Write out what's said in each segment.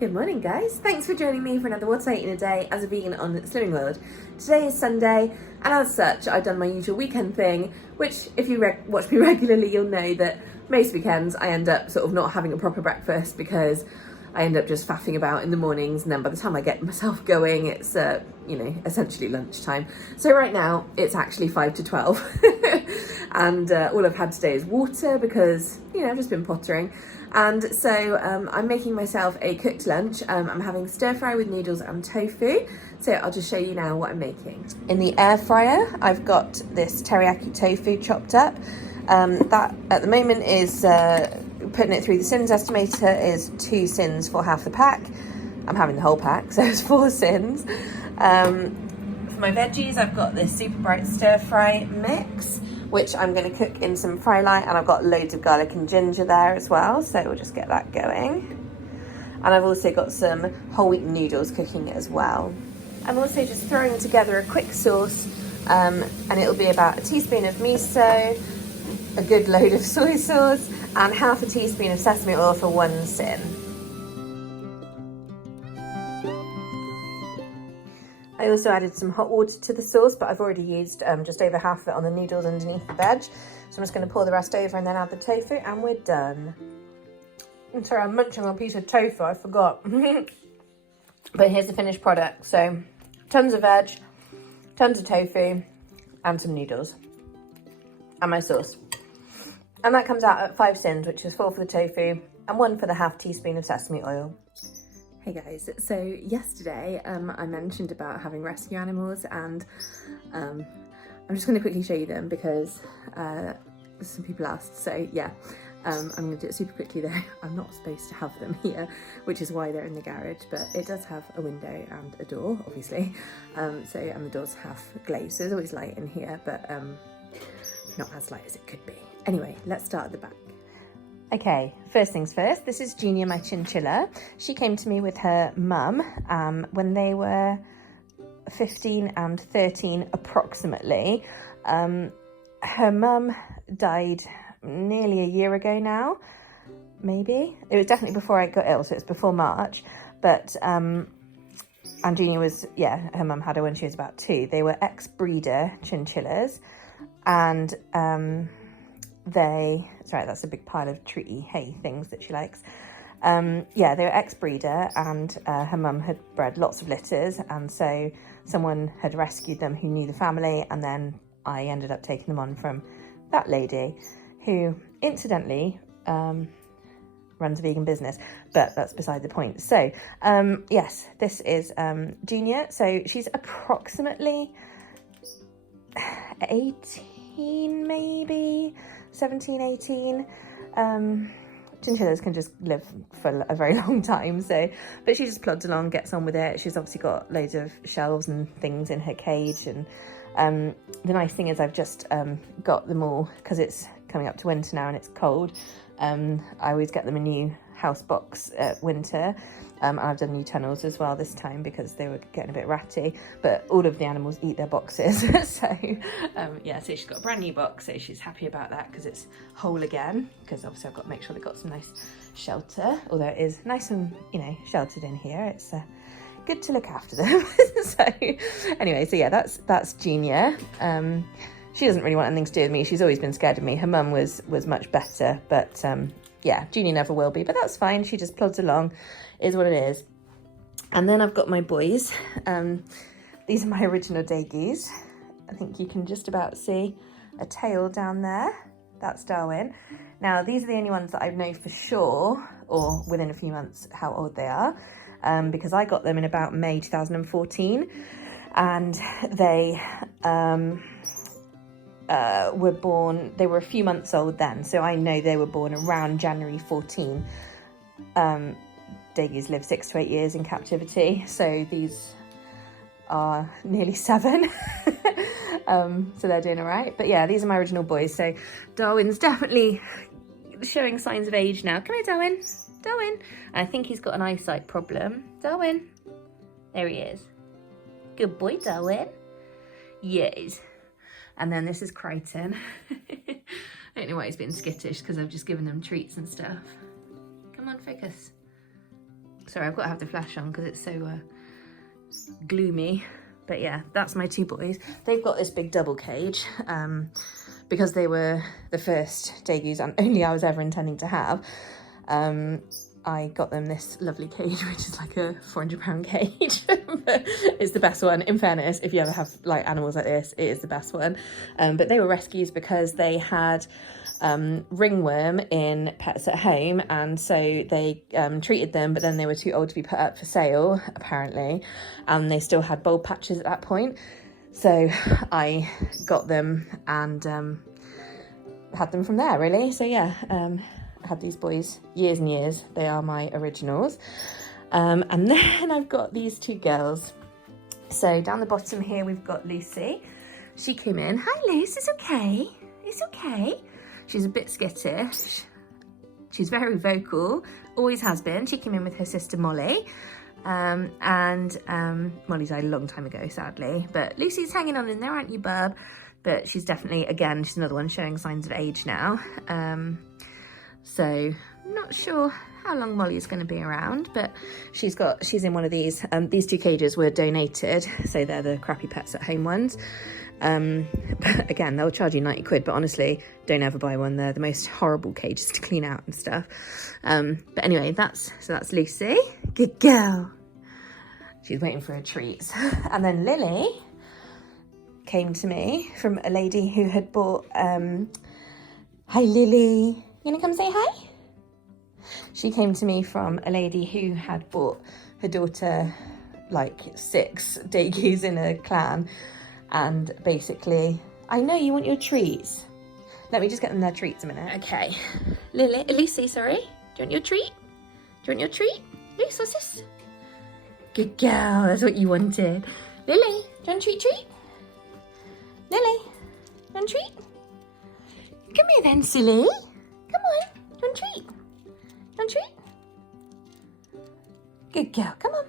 Good morning, guys. Thanks for joining me for another What I Eat in a Day as a vegan on Slimming World. Today is Sunday, and as such, I've done my usual weekend thing, which if you watch me regularly, you'll know that most weekends I end up sort of not having a proper breakfast because I end up just faffing about in the mornings, and then by the time I get myself going, it's essentially lunchtime. So right now it's actually 5 to 12 and all I've had today is water because I've just been pottering. And so I'm making myself a cooked lunch. I'm having stir fry with noodles and tofu. So I'll just show you now what I'm making. In the air fryer, I've got this teriyaki tofu chopped up. That at the moment is putting it through the sins estimator is 2 sins for half the pack. I'm having the whole pack, so it's 4 sins. For my veggies, I've got this super bright stir fry mix, which I'm going to cook in some fry light, and I've got loads of garlic and ginger there as well, so we'll just get that going. And I've also got some whole wheat noodles cooking as well. I'm also just throwing together a quick sauce, and it'll be about a teaspoon of miso, a good load of soy sauce, and half a teaspoon of sesame oil for 1 sin. I also added some hot water to the sauce, but I've already used just over half of it on the noodles underneath the veg. So I'm just going to pour the rest over and then add the tofu, and we're done. I'm sorry, I'm munching on a piece of tofu, I forgot. But here's the finished product. So tons of veg, tons of tofu, and some noodles. And my sauce. And that comes out at 5 sins, which is 4 for the tofu and 1 for the half teaspoon of sesame oil. Hey guys, so yesterday I mentioned about having rescue animals, and I'm just going to quickly show you them because some people asked. So yeah, I'm going to do it super quickly though. I'm not supposed to have them here, which is why they're in the garage, but it does have a window and a door, obviously. And the doors have glaze, so there's always light in here, but not as light as it could be. Anyway, let's start at the back. Okay, first things first, this is Junior, my chinchilla. She came to me with her mum when they were 15 and 13 approximately. Her mum died nearly a year ago now, maybe. It was definitely before I got ill, so it's before March. But and Junior was, her mum had her when she was about 2. They were ex-breeder chinchillas, and that's a big pile of treaty hay things that she likes. They were ex-breeder, and her mum had bred lots of litters, and so someone had rescued them who knew the family, and then I ended up taking them on from that lady, who incidentally runs a vegan business, but that's beside the point. So yes, this is Junior. So she's approximately 18 maybe, 17, 18. Chinchillas can just live for a very long time, but she just plods along, gets on with it. She's obviously got loads of shelves and things in her cage, and the nice thing is I've just got them all, because it's coming up to winter now and it's cold. I always get them a new house box at winter. I've done new tunnels as well this time because they were getting a bit ratty, but all of the animals eat their boxes. So she's got a brand new box, so she's happy about that because it's whole again, because obviously I've got to make sure they've got some nice shelter, although it is nice and sheltered in here. It's good to look after them. That's Junior. She doesn't really want anything to do with me. She's always been scared of me. Her mum was much better, but Junior never will be, but that's fine. She just plods along, is what it is. And then I've got my boys. These are my original Dagies. I think you can just about see a tail down there. That's Darwin. Now, these are the only ones that I know for sure, or within a few months, how old they are, because I got them in about May 2014, and they were born, they were a few months old then, so I know they were born around January 14. Dagies live 6 to 8 years in captivity, so these are nearly 7. So they're doing all right. But yeah, these are my original boys. So Darwin's definitely showing signs of age now. Come here, Darwin. Darwin. And I think he's got an eyesight problem. Darwin. There he is. Good boy, Darwin. Yes. And then this is Crichton. I don't know why he's been skittish, because I've just given them treats and stuff. Come on, focus. Sorry, I've got to have the flash on because it's so gloomy. But yeah, that's my two boys. They've got this big double cage because they were the first Dagoos and only I was ever intending to have. I got them this lovely cage, which is like a £400 cage. But it's the best one. In fairness, if you ever have like animals like this, it is the best one. But they were rescues because they had ringworm in Pets at Home, and so they treated them, but then they were too old to be put up for sale apparently, and they still had bulb patches at that point. So I got them and had them from there really. So yeah, I had these boys years and years. They are my originals. And then I've got these two girls. So down the bottom here we've got Lucy. She came in. Hi Luce, it's okay. It's okay. She's a bit skittish. She's very vocal, always has been. She came in with her sister Molly. Molly died a long time ago, sadly. But Lucy's hanging on in there, aren't you, bub? But she's definitely, again, she's another one showing signs of age now. So not sure how long Molly is going to be around, but she's in one of these. These two cages were donated, so they're the crappy Pets at Home ones. But again, they'll charge you 90 quid, but honestly, don't ever buy one. They're the most horrible cages to clean out and stuff. But anyway, that's Lucy. Good girl. She's waiting for her treats. And then Lily came to me from a lady who had bought, hi Lily, you gonna come say hi? She came to me from a lady who had bought her daughter like 6 Dagoos in a clan, and basically, I know you want your treats. Let me just get them their treats a minute. Okay, Lucy, sorry. Do you want your treat? Do you want your treat? Lucy, what's this? Good girl, that's what you wanted. Lily, do you want a treat? Lily, do you want a treat? Come here then, silly. Come on, do you want a treat? Do you want a treat? Good girl, come on.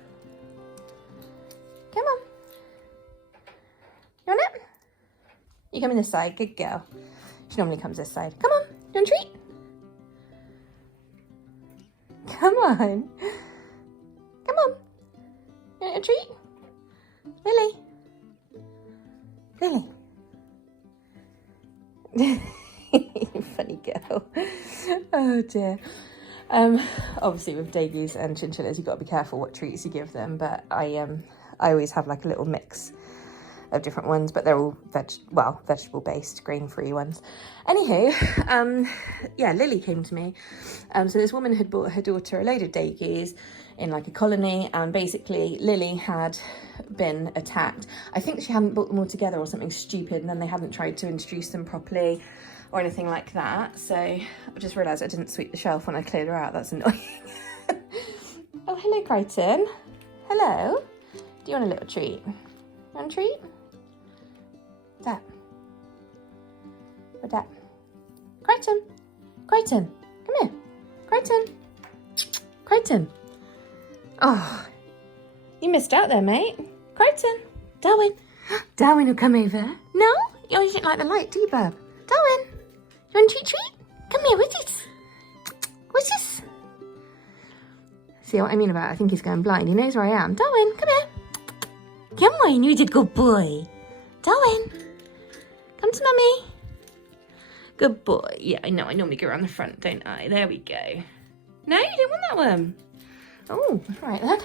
Come on. You want it? You come in this side, good girl. She normally comes this side. Come on, you want a treat? Come on. Come on. You want a treat? Lily. Funny girl. Oh dear. Obviously with Dagoos and chinchillas, you've got to be careful what treats you give them, but I always have like a little mix of different ones, but they're all vegetable based, grain free ones. Anywho, yeah, Lily came to me. So this woman had bought her daughter a load of Dagoos in like a colony, and basically Lily had been attacked. I think she hadn't bought them all together or something stupid, and then they hadn't tried to introduce them properly or anything like that. So I just realised I didn't sweep the shelf when I cleared her out. That's annoying. Oh, hello, Crichton. Hello. Do you want a little treat? You want a treat? That. What that? Crichton. Crichton. Come here. Crichton. Crichton. Oh, you missed out there, mate. Crichton. Darwin. Darwin will come over. No? You always don't like the light, do you, bub? Darwin. You want a treat? Come here, what's this? What's this? See what I mean about it? I think he's going blind. He knows where I am. Darwin, come here. Come on, you did good boy. Darwin, come to mummy. Good boy. Yeah, I know. I normally go around the front, don't I? There we go. No, you didn't want that one. Oh, right then.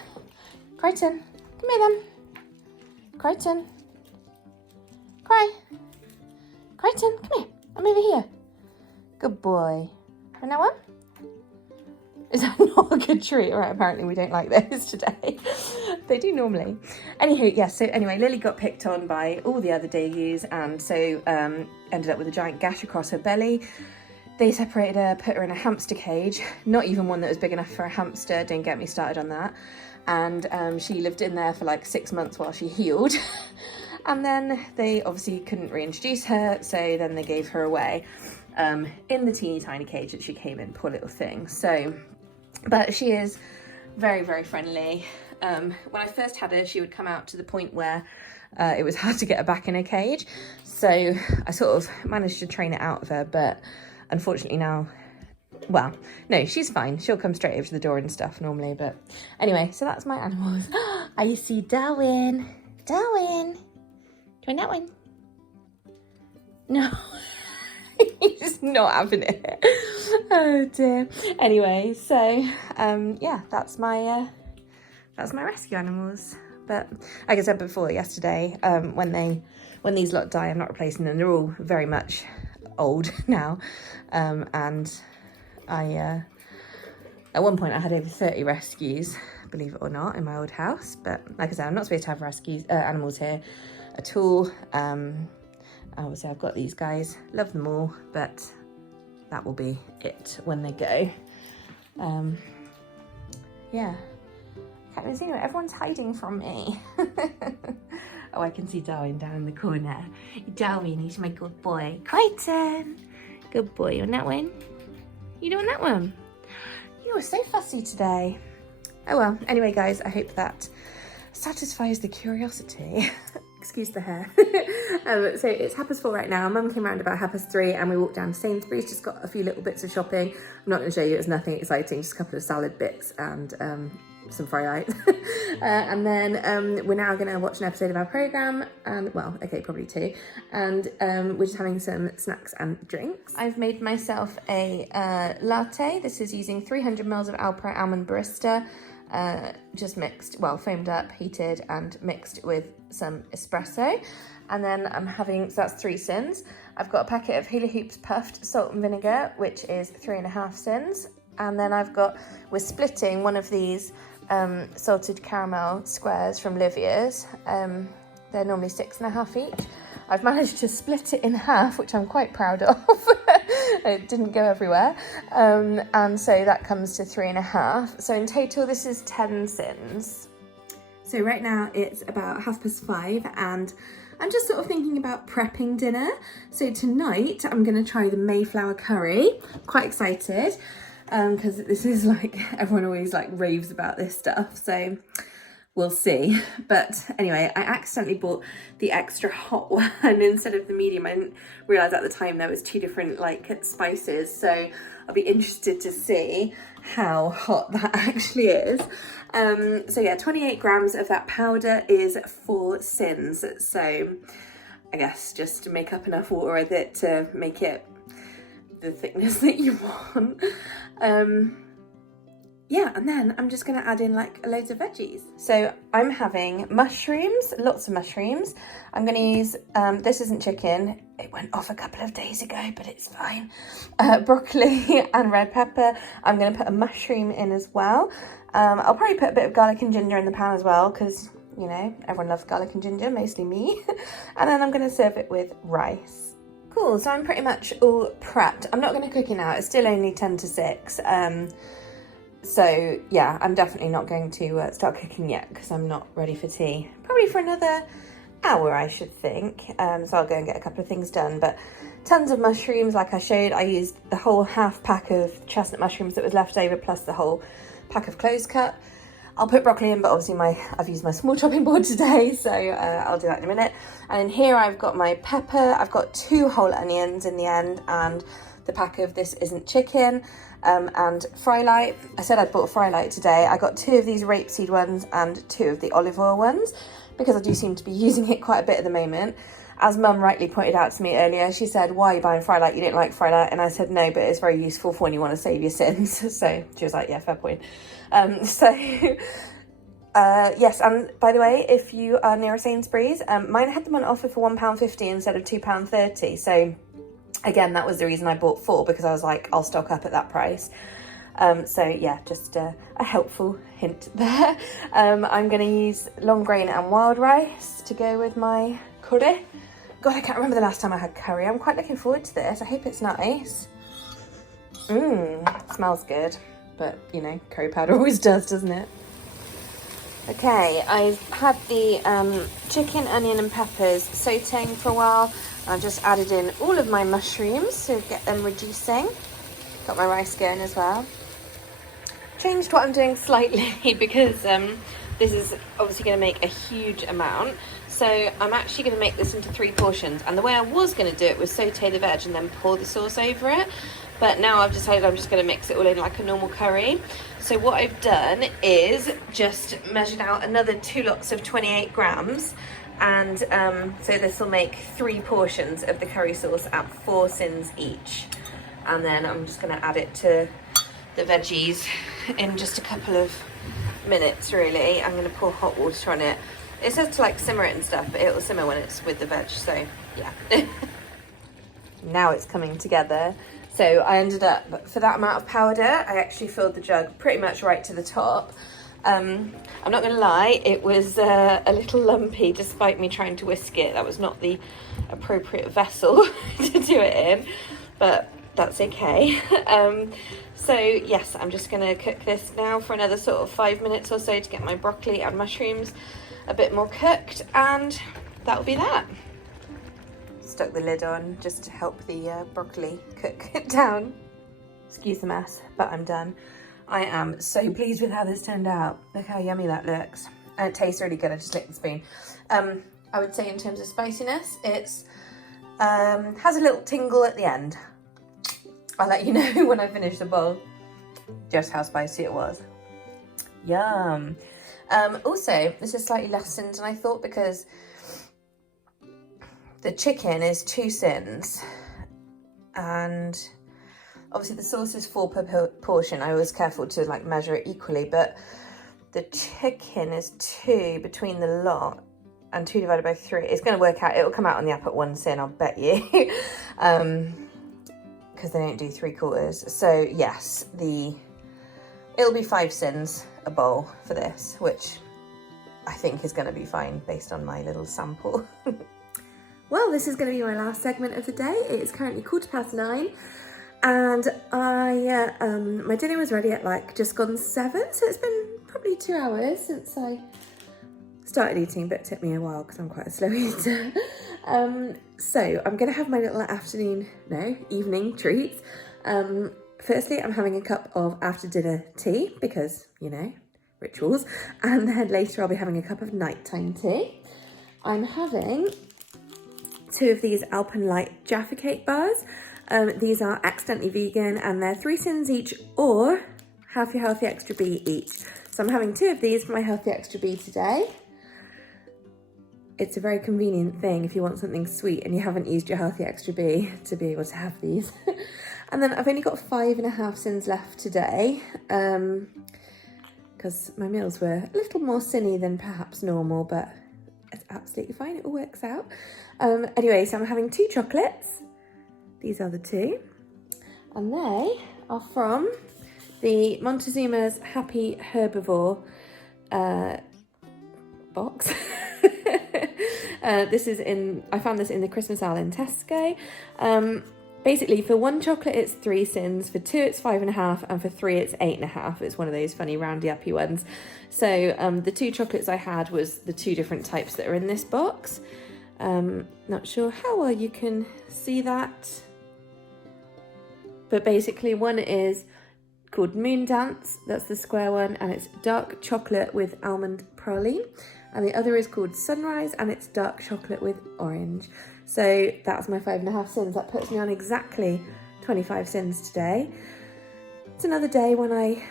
Crichton, come here then. Crichton. Crichton, come here. I'm over here. Good boy. And that one? Is that not a good treat? Right, apparently we don't like those today. They do normally. Anywho, yes, so anyway, Lily got picked on by all the other Dagoos, and so ended up with a giant gash across her belly. They separated her, put her in a hamster cage, not even one that was big enough for a hamster, don't get me started on that. And she lived in there for like 6 months while she healed. And then they obviously couldn't reintroduce her, so then they gave her away in the teeny tiny cage that she came in, poor little thing. So, but she is very, very friendly. When I first had her, she would come out to the point where it was hard to get her back in her cage. So I sort of managed to train it out of her, but unfortunately now well, no, she's fine. She'll come straight over to the door and stuff normally. But anyway, so that's my animals. I see Darwin. Darwin. Do you want that one? No. He's not having it. Oh dear. Anyway, so yeah, that's my rescue animals. But like I said before, yesterday, when these lot die, I'm not replacing them. They're all very much old now, and I at one point I had over 30 rescues, believe it or not, in my old house. But like I said, I'm not supposed to have animals here at all. Obviously I've got these guys, love them all, but that will be it when they go. Yeah, can't even see them. Everyone's hiding from me. Oh, I can see Darwin down in the corner. Darwin, he's my good boy. Crichton, good boy. You want that one? You doing that one? You were so fussy today. Oh well, anyway guys, I hope that satisfies the curiosity. Excuse the hair. So it's 4:30 right now. Mum came around about 3:30 and we walked down to Sainsbury's, just got a few little bits of shopping. I'm not going to show you, it's nothing exciting, just a couple of salad bits and some fry lights. And then we're now going to watch an episode of our programme, and well, okay, probably 2. And we're just having some snacks and drinks. I've made myself a latte. This is using 300 ml of Alpro Almond Barista. Just mixed, well, foamed up, heated and mixed with some espresso. And then I'm having, so that's 3 sins. I've got a packet of Hula Hoops puffed salt and vinegar, which is 3.5 sins. And then we're splitting one of these salted caramel squares from Livia's. They're normally 6.5 each. I've managed to split it in half, which I'm quite proud of. It didn't go everywhere. And so that comes to 3.5. So in total, this is 10 sins. So right now it's about 5:30 and I'm just sort of thinking about prepping dinner. So tonight I'm going to try the Mayflower curry. Quite excited because this is like, everyone always like raves about this stuff. So we'll see. But anyway, I accidentally bought the extra hot one instead of the medium. I didn't realise at the time there was 2 different like spices. So I'll be interested to see how hot that actually is. So yeah, 28 grams of that powder is 4 sins. So I guess just to make up enough water with it to make it the thickness that you want. Yeah, and then I'm just going to add in like loads of veggies. So I'm having mushrooms, lots of mushrooms. I'm going to use, this isn't chicken. It went off a couple of days ago, but it's fine. Broccoli and red pepper. I'm going to put a mushroom in as well. I'll probably put a bit of garlic and ginger in the pan as well, because, you know, everyone loves garlic and ginger, mostly me. And then I'm going to serve it with rice. Cool, so I'm pretty much all prepped. I'm not going to cook it now. It's still only 10 to 6. So yeah, I'm definitely not going to start cooking yet because I'm not ready for tea. Probably for another hour, I should think. So I'll go and get a couple of things done. But tons of mushrooms, like I showed. I used the whole half pack of chestnut mushrooms that was left over, plus the whole pack of close cut. I'll put broccoli in, but obviously I've used my small chopping board today, so I'll do that in a minute. And in here I've got my pepper. I've got 2 whole onions in the end, and the pack of This Isn't Chicken, and fry light. I said I'd bought a fry light today. I got 2 of these rapeseed ones and 2 of the olive oil ones, because I do seem to be using it quite a bit at the moment. As Mum rightly pointed out to me earlier, she said, why are you buying fry light? You don't like fry light. And I said, no, but it's very useful for when you want to save your sins. So she was like, yeah, fair point. Yes, and by the way, if you are near a Sainsbury's, mine had them on offer for £1.50 instead of £2.30. So again, that was the reason I bought 4, because I was like, I'll stock up at that price. So yeah, just a helpful hint there. I'm going to use long grain and wild rice to go with my curry. God, I can't remember the last time I had curry. I'm quite looking forward to this. I hope it's nice. Smells good. But, you know, curry powder always does, doesn't it? Okay, I've had the chicken, onion and peppers sauteing for a while. I've just added in all of my mushrooms to get them reducing. Got my rice going as well. Changed what I'm doing slightly because this is obviously going to make a huge amount. So I'm actually going to make this into 3 portions. And the way I was going to do it was saute the veg and then pour the sauce over it. But now I've decided I'm just going to mix it all in like a normal curry. So what I've done is just measured out another 2 lots of 28 grams. And so this will make 3 portions of the curry sauce at 4 sins each. And then I'm just going to add it to the veggies in just a couple of minutes, really. I'm going to pour hot water on it. It says to like simmer it and stuff, but it will simmer when it's with the veg, so yeah. Now it's coming together. So I ended up, for that amount of powder, I actually filled the jug pretty much right to the top. I'm not gonna lie, it was a little lumpy despite me trying to whisk it. That was not the appropriate vessel to do it in, but that's okay. So yes, I'm just gonna cook this now for another sort of 5 minutes or so to get my broccoli and mushrooms a bit more cooked, and that'll be that. Stuck the lid on just to help the broccoli cook down. Excuse the mess, but I'm done. I am so pleased with how this turned out. Look how yummy that looks. And it tastes really good. I just licked the spoon. I would say in terms of spiciness, it's has a little tingle at the end. I'll let you know when I finish the bowl just how spicy it was. Yum. Also, this is slightly less sins than I thought because the chicken is 2 sins and obviously the sauce is 4 per portion. I was careful to like measure it equally, but the chicken is 2 between the lot, and 2 divided by 3. It's going to work out. It will come out on the app at 1 sin, I'll bet you. Because they don't do 3/4. So yes, it'll be 5 sins a bowl for this, which I think is going to be fine based on my little sample. Well, this is going to be my last segment of the day. It is currently 9:15, and my dinner was ready at like just gone 7, so it's been probably 2 hours since I started eating, but it took me a while because I'm quite a slow eater. So I'm going to have my little evening treats. Firstly, I'm having a cup of after dinner tea because, you know, rituals, and then later I'll be having a cup of nighttime tea. I'm having 2 of these Alpenlight Jaffa Cake bars. These are accidentally vegan and they're 3 sins each or half your Healthy Extra B each. So I'm having 2 of these for my Healthy Extra B today. It's a very convenient thing if you want something sweet and you haven't used your Healthy Extra B to be able to have these. And then I've only got 5.5 sins left today because my meals were a little more sinny than perhaps normal, but it's absolutely fine, it all works out. Anyway, so I'm having 2 chocolates. These are the 2. And they are from the Montezuma's Happy Herbivore box. I found this in the Christmas aisle in Tesco. Basically, for 1 chocolate, it's 3 sins. For 2, it's 5.5. And for 3, it's 8.5. It's one of those funny roundy uppy ones. So the 2 chocolates I had was the 2 different types that are in this box. Not sure how well you can see that. But basically, one is called Moon Dance. That's the square one. And it's dark chocolate with almond praline. And the other is called Sunrise, and it's dark chocolate with orange. So that's my 5.5 sins. That puts me on exactly 25 sins today. It's another day when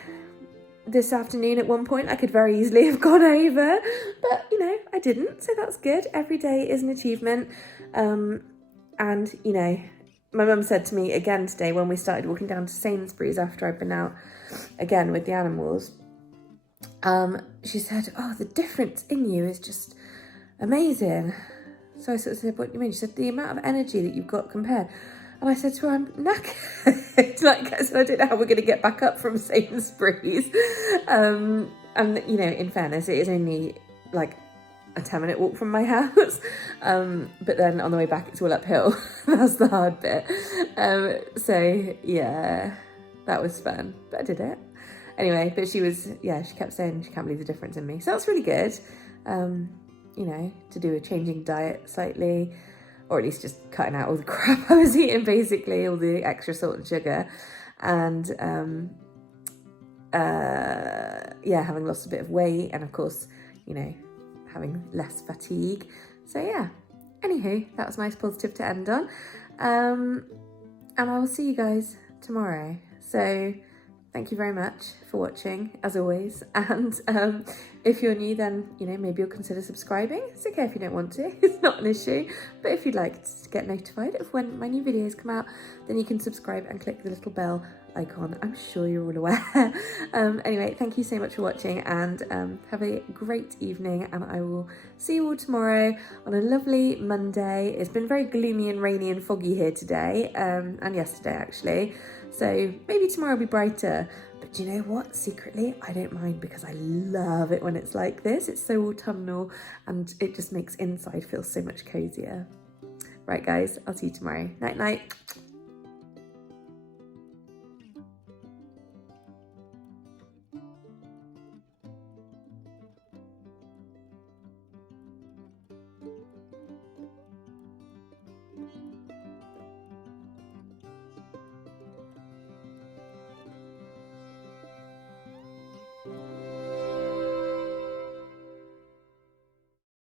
this afternoon at one point, I could very easily have gone over, but you know, I didn't, so that's good. Every day is an achievement. And you know, my mum said to me again today when we started walking down to Sainsbury's after I'd been out again with the animals, she said, "Oh, the difference in you is just amazing." So I sort of said, "What do you mean?" She said, "The amount of energy that you've got compared." And I said to her, "I'm knackered." Like, I said, "I don't know how we're going to get back up from Sainsbury's." And, you know, in fairness, it is only like a 10-minute walk from my house. But then on the way back, it's all uphill. That's the hard bit. So, yeah, that was fun. But I did it. Anyway, but she kept saying she can't believe the difference in me. So that's really good, you know, to do a changing diet slightly, or at least just cutting out all the crap I was eating, basically, all the extra salt and sugar. And, having lost a bit of weight and, of course, you know, having less fatigue. So, yeah. Anywho, that was a nice positive to end on. And I will see you guys tomorrow. So thank you very much for watching, as always. And if you're new, then, you know, maybe you'll consider subscribing. It's okay if you don't want to, it's not an issue. But if you'd like to get notified of when my new videos come out, then you can subscribe and click the little bell icon. I'm sure you're all aware. Anyway, thank you so much for watching, and have a great evening, and I will see you all tomorrow on a lovely Monday. It's been very gloomy and rainy and foggy here today, and yesterday actually, so maybe tomorrow will be brighter. But do you know what? Secretly, I don't mind, because I love it when it's like this. It's so autumnal, and it just makes inside feel so much cozier. Right guys, I'll see you tomorrow. Night night.